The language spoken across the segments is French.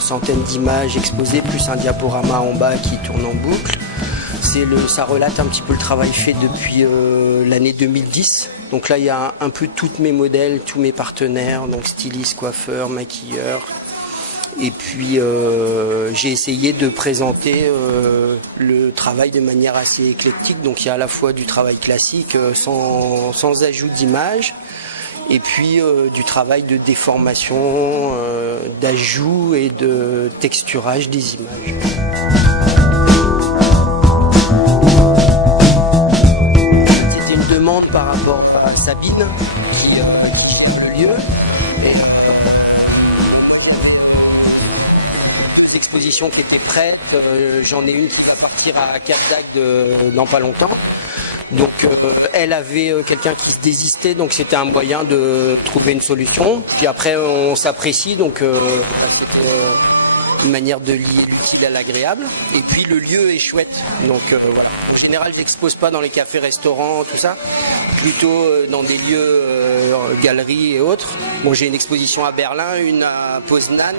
Centaines d'images exposées, plus un diaporama en bas qui tourne en boucle. Ça relate un petit peu le travail fait depuis l'année 2010. Donc là, il y a un peu tous mes modèles, tous mes partenaires, donc stylistes, coiffeurs, maquilleurs. Et puis, j'ai essayé de présenter le travail de manière assez éclectique. Donc il y a à la fois du travail classique sans ajout d'images, et puis du travail de déformation, d'ajout et de texturage des images. C'était une demande par rapport à Sabine qui gère le lieu. L'exposition qui était prête, j'en ai une qui va partir à Cap d'Agde dans pas longtemps. Donc elle avait quelqu'un qui se désistait, donc c'était un moyen de trouver une solution. Puis après on s'apprécie, donc c'était une manière de lier l'utile à l'agréable. Et puis le lieu est chouette, donc voilà. En général, j'expose pas dans les cafés, restaurants, tout ça, plutôt dans des lieux, galeries et autres. Bon, j'ai une exposition à Berlin, une à Poznan.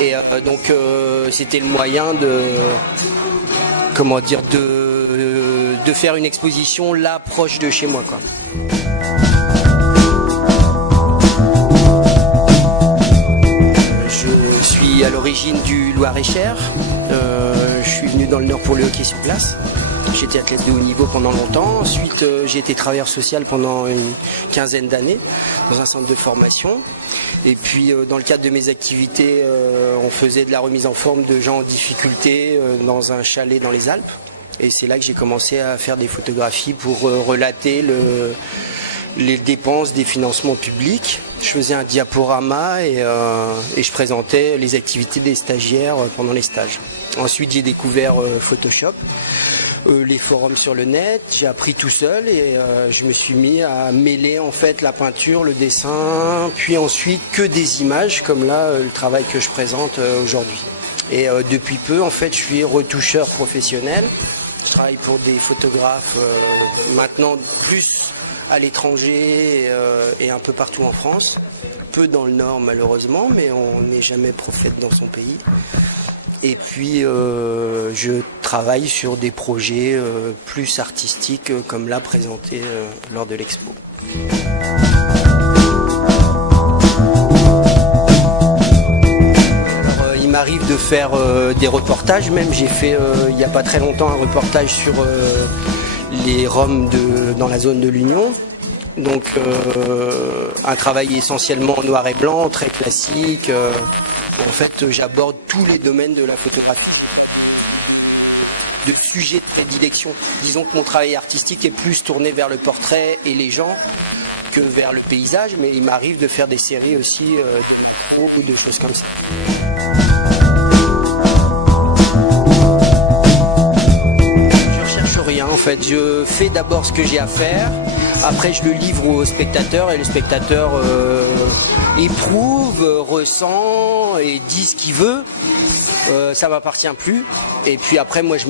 Et donc c'était le moyen de faire une exposition là proche de chez moi, quoi. Je suis à l'origine du Loir-et-Cher. Je suis venu dans le Nord pour le hockey sur glace. J'étais athlète de haut niveau pendant longtemps. Ensuite, j'ai été travailleur social pendant une quinzaine d'années dans un centre de formation. Et puis, dans le cadre de mes activités, on faisait de la remise en forme de gens en difficulté dans un chalet dans les Alpes. Et c'est là que j'ai commencé à faire des photographies pour relater les dépenses des financements publics. Je faisais un diaporama et je présentais les activités des stagiaires pendant les stages. Ensuite, j'ai découvert Photoshop, les forums sur le net. J'ai appris tout seul et je me suis mis à mêler en fait la peinture, le dessin, puis ensuite que des images, comme là le travail que je présente aujourd'hui. Et depuis peu, en fait, je suis retoucheur professionnel. Je travaille pour des photographes maintenant plus à l'étranger et un peu partout en France. Peu dans le Nord malheureusement, mais on n'est jamais prophète dans son pays. Et puis je travaille sur des projets plus artistiques comme là présenté lors de l'expo. Il m'arrive de faire des reportages, même j'ai fait il n'y a pas très longtemps un reportage sur les Roms dans la zone de l'Union. Donc un travail essentiellement en noir et blanc, très classique. En fait, j'aborde tous les domaines de la photographie, de sujets de prédilection. Disons que mon travail artistique est plus tourné vers le portrait et les gens que vers le paysage, mais il m'arrive de faire des séries aussi ou des choses comme ça. Je recherche rien en fait, je fais d'abord ce que j'ai à faire, après je le livre au spectateur et le spectateur éprouve, ressent et dit ce qu'il veut. Ça m'appartient plus. Et puis après moi je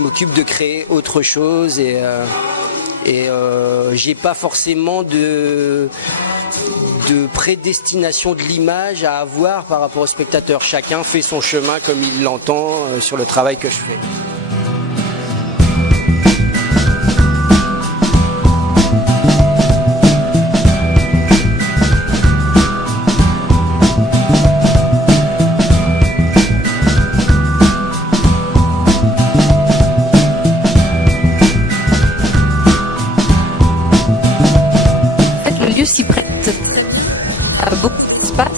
m'occupe de créer autre chose et j'ai pas forcément de prédestination de l'image à avoir par rapport au spectateur. Chacun fait son chemin comme il l'entend sur le travail que je fais. S'y prête à beaucoup d'espace.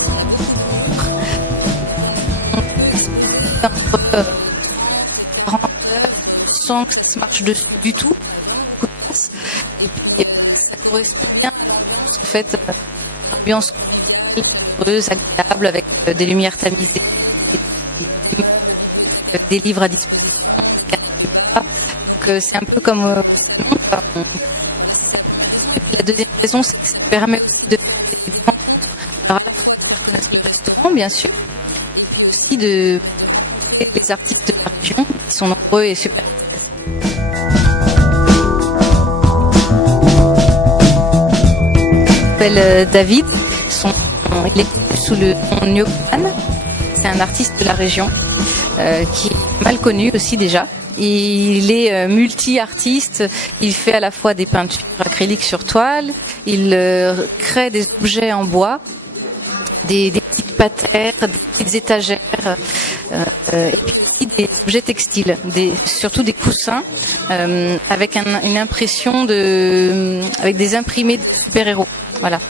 Sans que ça se marche dessus du tout. Beaucoup de place. Et puis ça correspond bien à l'ambiance. En fait, l'ambiance heureuse, agréable, avec des lumières tamisées, des meubles des livres à disposition. Donc c'est un peu comme la deuxième raison, c'est que ça permet aussi de alors, à la fois de notre restaurant, bien sûr, et aussi de les artistes de la région qui sont nombreux et super. Je m'appelle David, il est sous le nom Nyokan. C'est un artiste de la région qui est mal connu aussi déjà. Il est multi-artiste, il fait à la fois des peintures acryliques sur toile, il crée des objets en bois, des petites patères, des petites étagères, et puis des objets textiles, surtout des coussins, avec une impression avec des imprimés de super-héros. Voilà.